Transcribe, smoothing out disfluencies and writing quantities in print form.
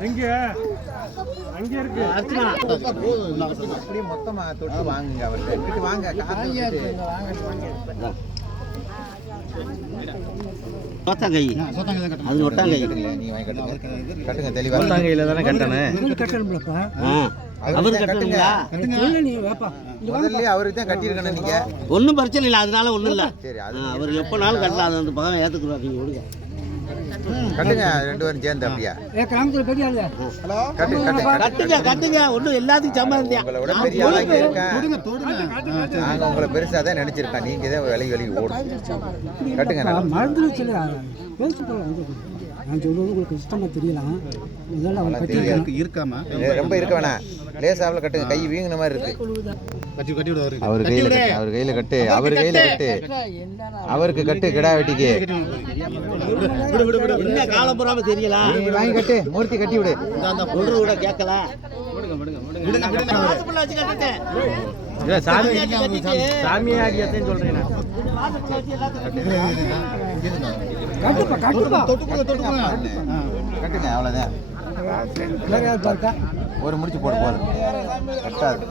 அங்க இருக்கு அப்படியே மொத்தமா தொட்டு வாங்குங்க அவர்கிட்ட வாங்க சோத்தாங்கை அது ஒட்டாங்கை நீ வாங்கி கட்டுங்க தெளிவா சோத்தாங்கையில தானே கட்டணும் அவரு கட்டுங்களா முதல்ல அவருக்கு தான் கட்டியிருக்கணும் நீங்க ஒன்றும் பிரச்சனை இல்லை அதனால ஒன்றும் இல்லை சரி அவர் எப்போனாலும் கட்டலாம் அது அந்த பக்கம் ஏற்றுக்குருவா நீங்கள் விடுங்க கட்டுங்க ரெண்டு பேரும் சேர்ந்து அப்படியா கட்டுங்க ஒன்றும் எல்லாத்துக்கும் சம்பாதியா உங்களோட பெரிய ஆளாக இருக்கேன் நாங்கள் உங்களை பெருசாக தான் நினைச்சிருக்கேன் நீங்க தான் விலகி ஓடும் கட்டுங்க நான் சொல்றது உங்களுக்கு கஷ்டமா தெரியலாம் இருக்காமா ரொம்ப இருக்க வேணாம் லேசாவில் கட்டுங்க கை வீங்கின மாதிரி இருக்கு அவர் கையில கட்டு அவருக்கு கட்டு கிடா வெட்டிக்கு காலம் போறாம தெரியல வாங்கி கட்டு மூர்த்தி கட்டி விடு சொல்றது கூட கேட்கல சாமியாடியத்தையும் சொல்றேன் கட்டுங்க அவ்வளோதான் ஒரு முடிச்சு போட்டு போதும் கட்டாது